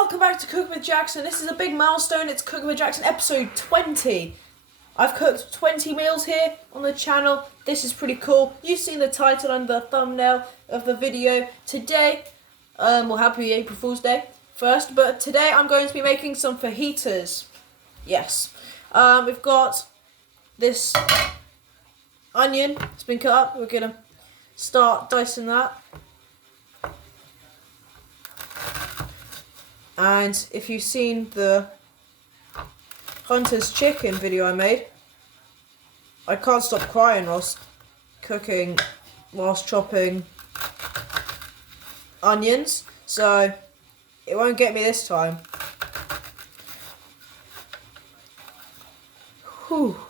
welcome back to Cooking with Jackson. This is a big milestone. It's Cooking with Jackson episode 20. I've cooked 20 meals here on the channel. This is pretty cool. You've seen the title and the thumbnail of the video. Today, well, happy April Fool's Day first, but today I'm going to be making some fajitas. Yes. We've got this onion. It's been cut up. We're going to start dicing that. And if you've seen the Hunter's Chicken video I made, I can't stop crying whilst chopping onions, so it won't get me this time. Whew.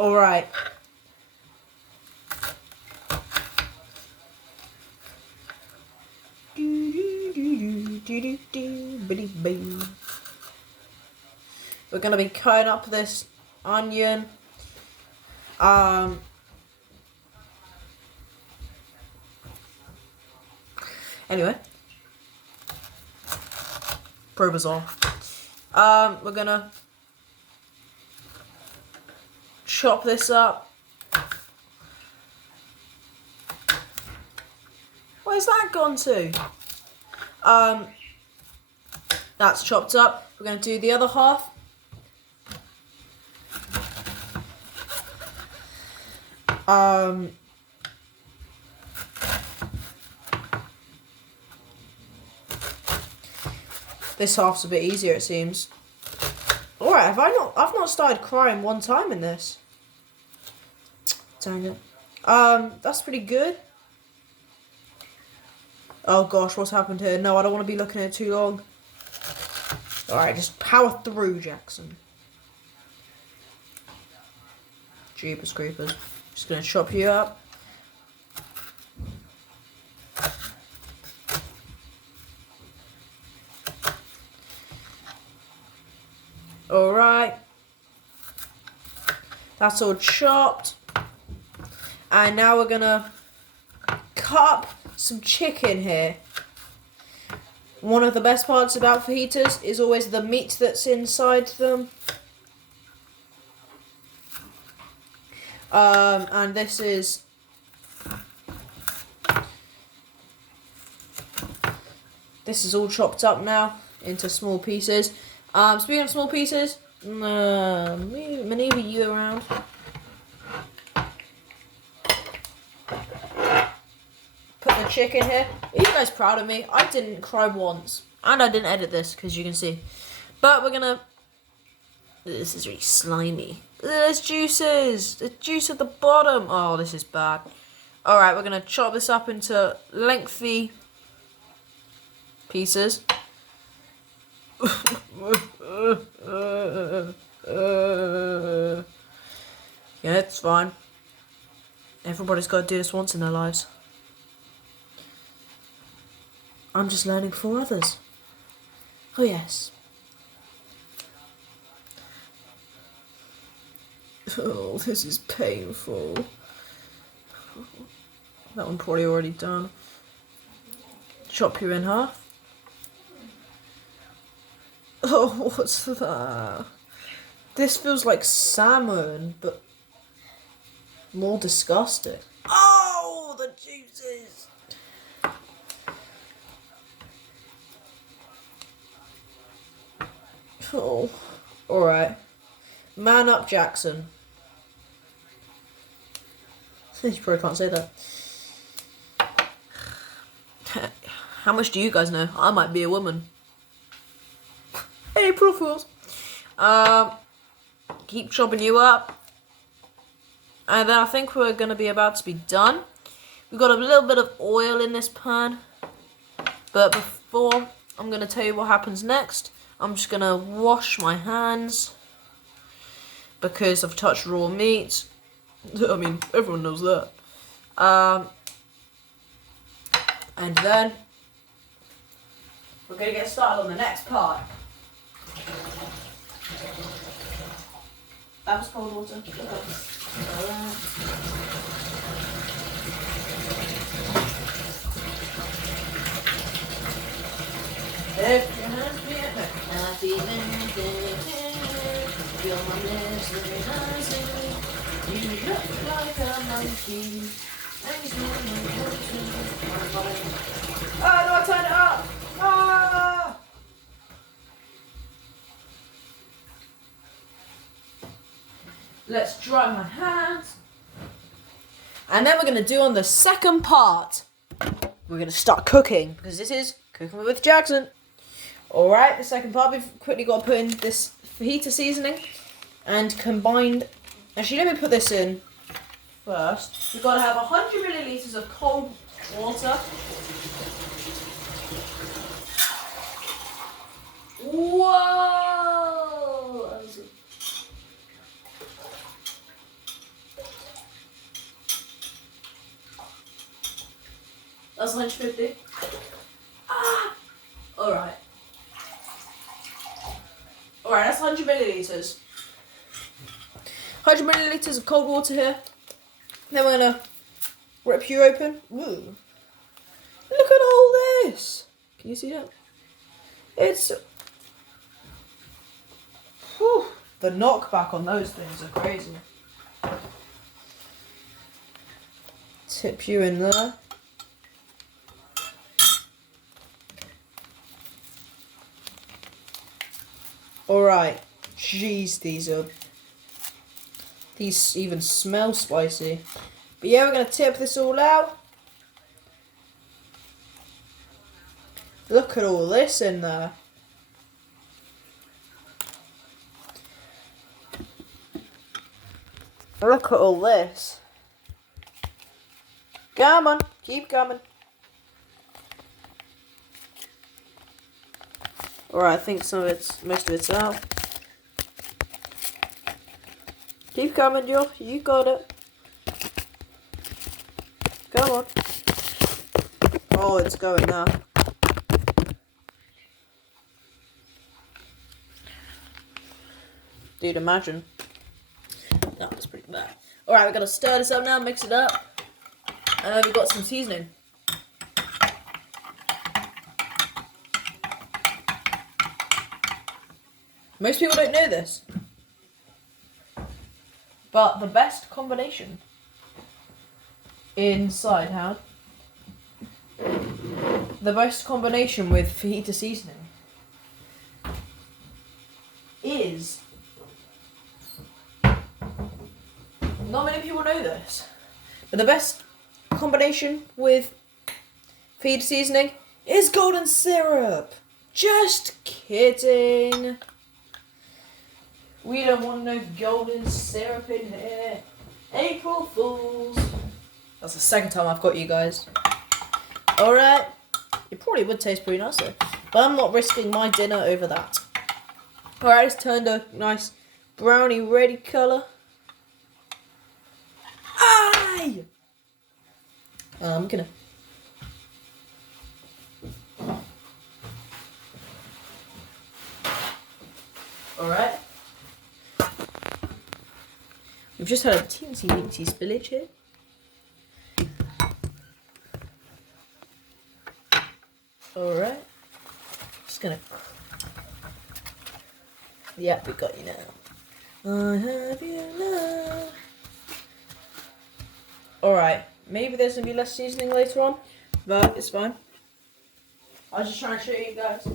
Alright. We're going to be cutting up this onion. Anyway. Pretty bizarre. We're going to chop this up. Where's that gone to? That's chopped up. We're going to do the other half. This half's a bit easier, it seems. Alright, I've not started crying one time in this. Dang it. That's pretty good. Oh gosh, what's happened here? No, I don't want to be looking at it too long. Alright, just power through, Jackson. Jeepers creepers. Just gonna chop you up. Alright. That's all chopped. And now we're gonna cut up some chicken here. One of the best parts about fajitas is always the meat that's inside them. And this is all chopped up now into small pieces. Speaking of small pieces, maneuver you around. Put the chicken here. Are you guys proud of me? I didn't cry once. And I didn't edit this, because you can see. But we're gonna... This is really slimy. There's juices. The juice at the bottom. Oh, this is bad. Alright, we're gonna chop this up into lengthy pieces. Yeah, it's fine. Everybody's got to do this once in their lives. I'm just learning for others. Oh yes. Oh, this is painful. That one probably already done. Chop you in half. Oh, what's that? This feels like salmon, but more disgusting. Oh, the juices! Oh, alright. Man up, Jackson. You probably can't say that. How much do you guys know? I might be a woman. April Fools. Keep chopping you up. And then I think we're going to be about to be done. We've got a little bit of oil in this pan. But before I'm going to tell you what happens next, I'm just going to wash my hands. Because I've touched raw meat. I mean, everyone knows that. And then we're going to get started on the next part. That was cold water. If your hands be a happy birthday, you're my blessed dancing. You look like a monkey. Ah, no, I turned it up! Ah! Let's dry my hands. And then we're going to do on the second part. We're going to start cooking, because this is Cooking with Jackson. Alright, the second part, we've quickly got to put in this fajita seasoning and combined. Actually, let me put this in first. We've got to have 100 millilitres of cold water. Whoa! That's 150. Ah! Alright. Alright, that's 100 millilitres. 100 millilitres of cold water here. Then we're gonna rip you open. Ooh. Look at all this. Can you see that? It's... Whew, the knockback on those things are crazy. Tip you in there. Alright, jeez, these even smell spicy. But yeah, we're going to tip this all out. Look at all this in there. Look at all this. Come on, keep coming. Alright, I think most of it's out. Keep coming, Joe. You got it. Come on. Oh, it's going now. Dude, imagine. No, that's pretty bad. Alright, we're going to stir this up now, mix it up. And we've got some seasoning. Most people don't know this, but the best combination inside, Howard, the best combination with fajita seasoning is, not many people know this, but the best combination with fajita seasoning is golden syrup. Just kidding. We don't want no golden syrup in here. April Fools. That's the second time I've got you guys. Alright. It probably would taste pretty nice though. But I'm not risking my dinner over that. Alright, it's turned a nice browny ready colour. Aye! I'm gonna... Alright. We've just had a teensy weensy spillage here. Alright. Just gonna... Yep, we got you now. I have you now. Alright. Maybe there's gonna be less seasoning later on, but it's fine. I was just trying to show you guys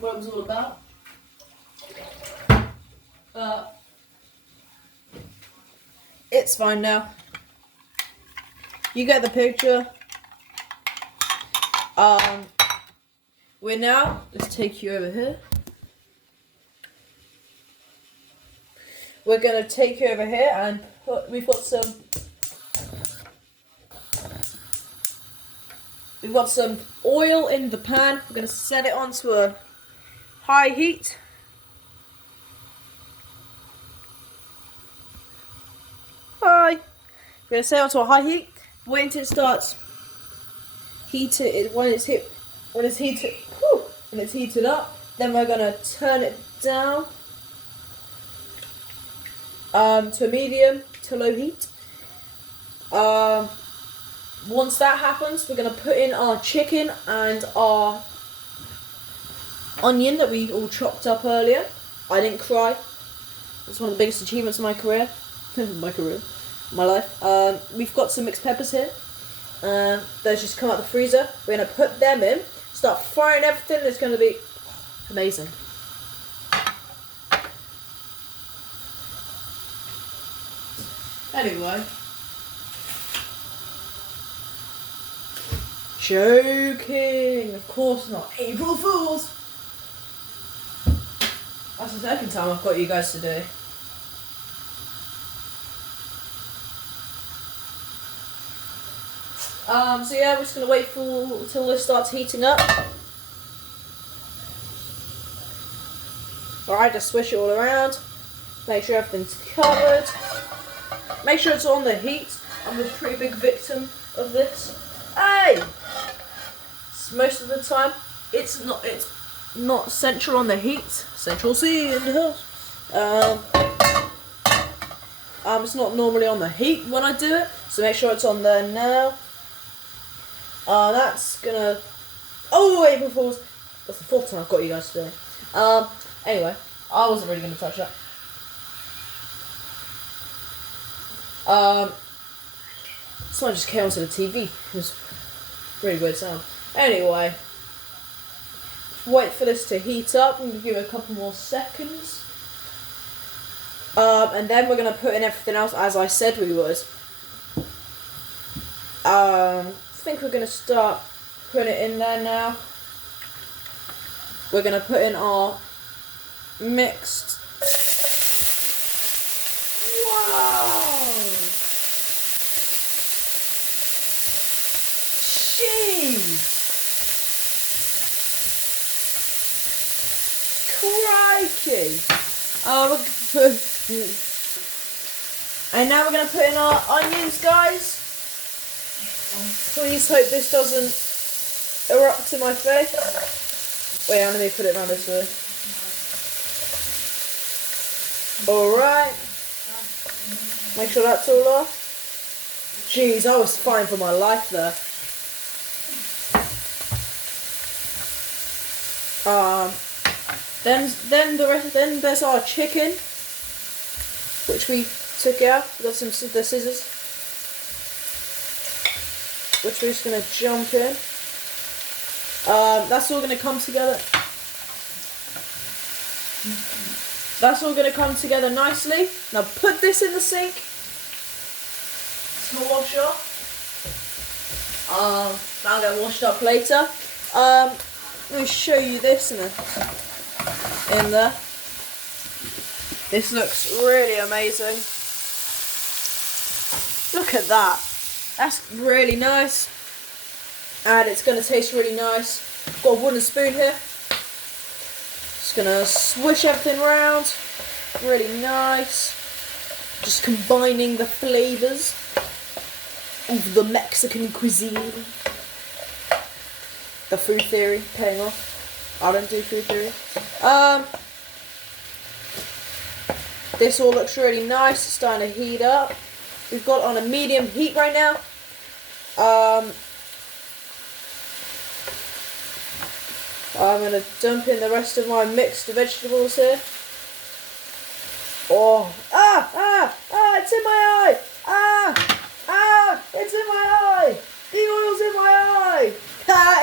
what it was all about. It's fine now. You get the picture. We're now, let's take you over here. We're gonna take you over here and we've got some oil in the pan. We're gonna set it onto a high heat. We're going to set it onto a high heat. Wait until it starts heated. When it's heated up, then we're going to turn it down to a medium to low heat. Once that happens, we're going to put in our chicken and our onion that we all chopped up earlier. I didn't cry. It's one of the biggest achievements of my career. My life. We've got some mixed peppers here. Those just come out of the freezer. We're going to put them in, start frying everything. It's going to be amazing. Anyway. Joking! Of course not. April Fools! That's the second time I've got you guys today. So yeah, we're just going to wait until this starts heating up. Alright, just swish it all around. Make sure everything's covered. Make sure it's on the heat. I'm a pretty big victim of this. Hey! Most of the time, it's not central on the heat. Central C in the house. It's not normally on the heat when I do it, so make sure it's on there now. That's gonna. Oh, April Fools! That's the fourth time I've got you guys today. Anyway, I wasn't really gonna touch that. Someone just came onto the TV. It was a really weird sound. Anyway, wait for this to heat up. I'm gonna give it a couple more seconds. And then we're gonna put in everything else as I said we would. I think we're gonna start putting it in there now. We're gonna put in our mixed. Wow! Jeez! Crikey! And now we're going to put in our onions, guys. Please hope this doesn't erupt in my face. Wait, let me put it around this way. Alright. Make sure that's all off. Jeez, I was fighting for my life there. Then there's our chicken, which we took out. We got the scissors, which we're just gonna jump in. That's all gonna come together. That's all gonna come together nicely. Now put this in the sink. Small wash off. That'll get washed up later. Let me show you this in there. This looks really amazing. Look at that. That's really nice. And it's going to taste really nice. Got a wooden spoon here. Just going to swish everything around. Really nice. Just combining the flavours of the Mexican cuisine. The food theory paying off. I don't do food theory. This all looks really nice. It's starting to heat up. We've got it on a medium heat right now. I'm going to dump in the rest of my mixed vegetables here. Oh, it's in my eye. It's in my eye. The oil's in my eye.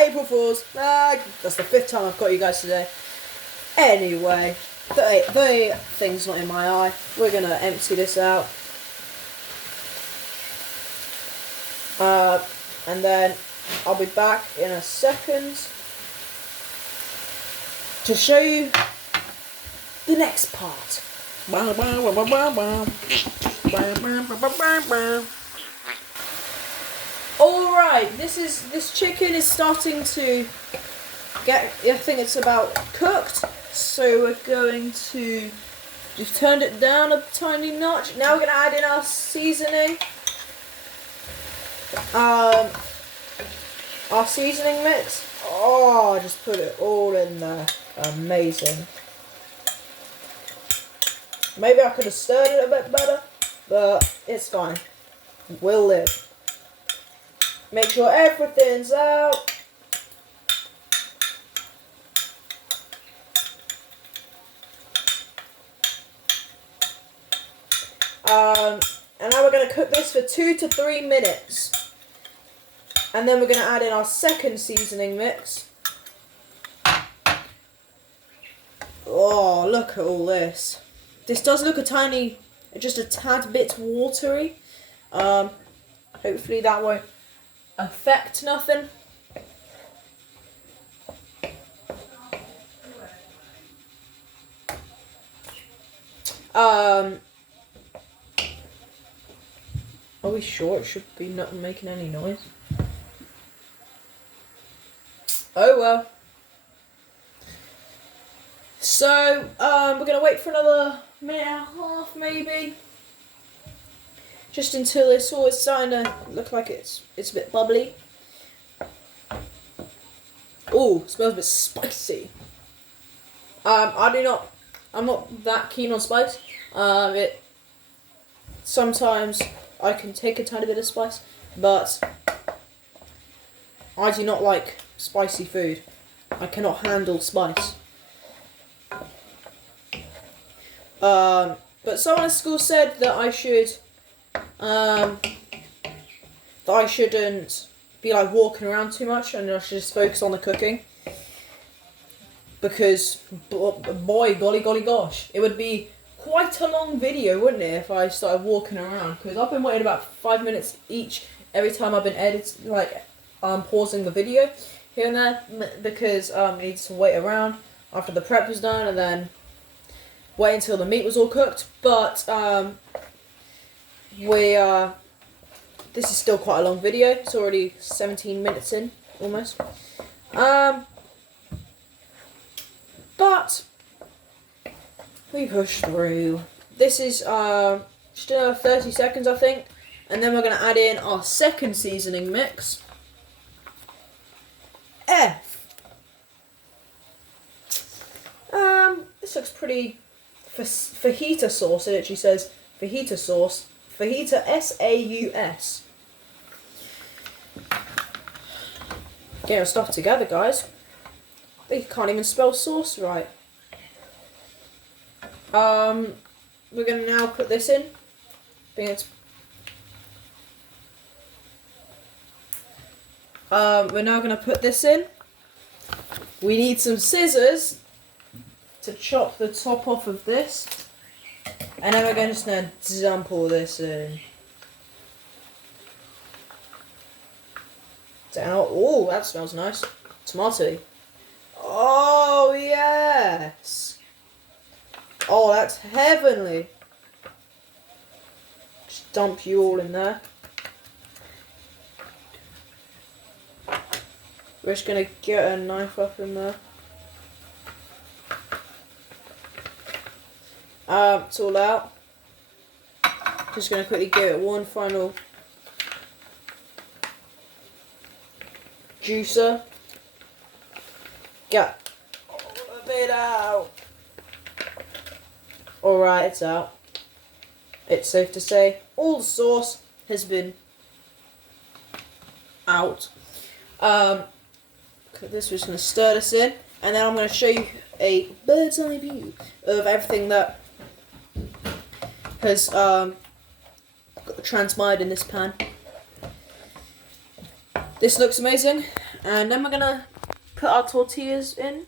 April Fools. That's the fifth time I've got you guys today. Anyway, the thing's not in my eye. We're going to empty this out. And then I'll be back in a second to show you the next part. Alright, this chicken is starting to get, I think it's about cooked, so we're going to just turn it down a tiny notch. Now we're going to add in our seasoning. Our seasoning mix. Oh, just put it all in there. Amazing. Maybe I could have stirred it a bit better, but it's fine. We'll live. Make sure everything's out. And now we're going to cook this for 2 to 3 minutes. And then we're going to add in our second seasoning mix. Oh, look at all this. This does look just a tad bit watery. Hopefully that won't affect nothing. Are we sure it should be not making any noise? Oh well. So, we're going to wait for another minute and a half maybe. Just until it's all starting to look like it's a bit bubbly. Oh, smells a bit spicy. I'm not that keen on spice. Sometimes I can take a tiny bit of spice, but I do not like spicy food. I cannot handle spice. But someone at school said that I shouldn't be like walking around too much, and I should just focus on the cooking. Because, boy, golly gosh, it would be quite a long video, wouldn't it, if I started walking around? Because I've been waiting about 5 minutes each every time I've been editing, pausing the video here and there, because I need to wait around after the prep was done and then wait until the meat was all cooked. But this is still quite a long video. It's already 17 minutes in, almost. But we push through. This is just another 30 seconds, I think, and then we're going to add in our second seasoning mix. This looks pretty fajita sauce. It actually says fajita sauce. Fajita S-A-U-S. Get our stuff together, guys. They can't even spell sauce right. We're going to now put this in. We're now going to put this in. We need some scissors to chop the top off of this. And then we're just going to dump all this in. Down. Oh, that smells nice. Tomato. Oh, yes. Oh, that's heavenly. Just dump you all in there. We're just going to get a knife up in there. It's all out. Just going to quickly give it one final juicer. Get a bit out. Alright, it's out. It's safe to say all the sauce has been out. This was going to stir this in, and then I'm going to show you a bird's eye view of everything that has transpired in this pan. This looks amazing, and then we're going to put our tortillas in,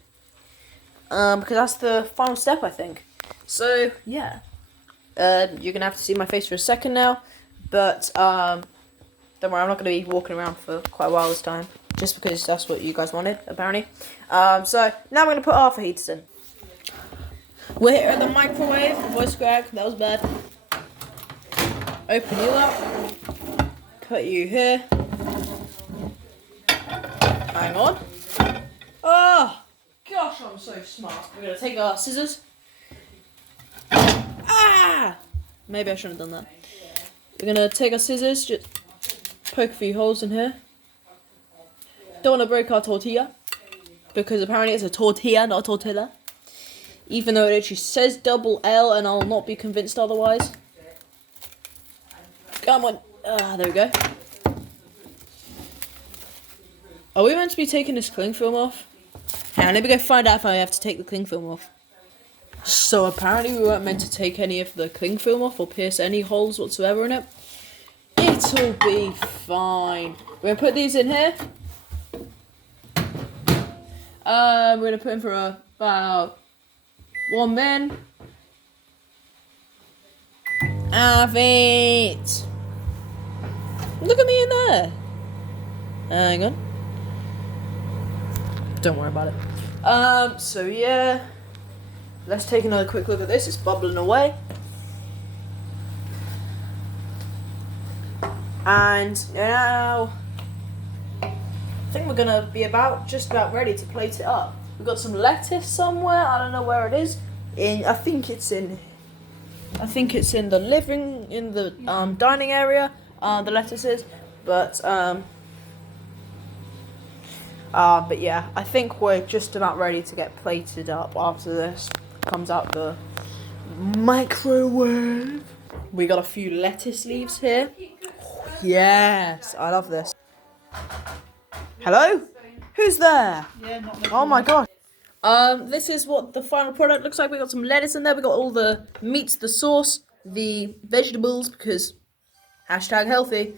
because that's the final step, I think. So, yeah. You're going to have to see my face for a second now, but don't worry, I'm not going to be walking around for quite a while this time, just because that's what you guys wanted, apparently. So, now we're going to put our fajitas in. We're here at the microwave. Voice crack, that was bad. Open you up. Put you here. Hang on. Oh, gosh, I'm so smart. We're going to take our scissors. Ah! Maybe I shouldn't have done that. We're going to take our scissors, just poke a few holes in here. Don't want to break our tortilla, because apparently it's a tortilla, not a tortilla. Even though it actually says double L, and I'll not be convinced otherwise. Come on. There we go. Are we meant to be taking this cling film off? Hang on, let me go find out if I have to take the cling film off. So apparently we weren't meant to take any of the cling film off or pierce any holes whatsoever in it. It'll be fine. We're gonna put these in here. We're gonna put in for about 1 min. Have it. Look at me in there. Hang on. Don't worry about it. So yeah. Let's take another quick look at this. It's bubbling away. And now I think we're gonna be just about ready to plate it up. We've got some lettuce somewhere. I don't know where it is. I think it's in the dining area. The lettuce is, but yeah, I think we're just about ready to get plated up after this comes out the microwave. We got a few lettuce leaves here. Yes, I love this. Hello? Who's there? Yeah, not me. Oh my god. This is what the final product looks like. We got some lettuce in there. We got all the meats, the sauce, the vegetables, because #healthy.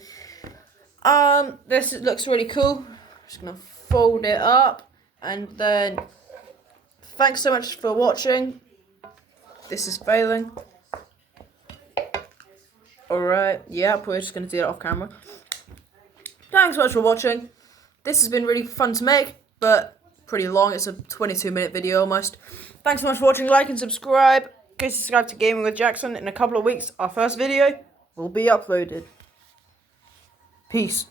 This looks really cool. I'm just gonna fold it up, and then thanks so much for watching. This is failing. Alright, yep, we're just gonna do it off camera. Thanks so much for watching. This has been really fun to make, but pretty long. It's a 22-minute video almost. Thanks so much for watching. Like and subscribe. Go subscribe to Gaming with Jackson. In a couple of weeks, our first video will be uploaded. Peace.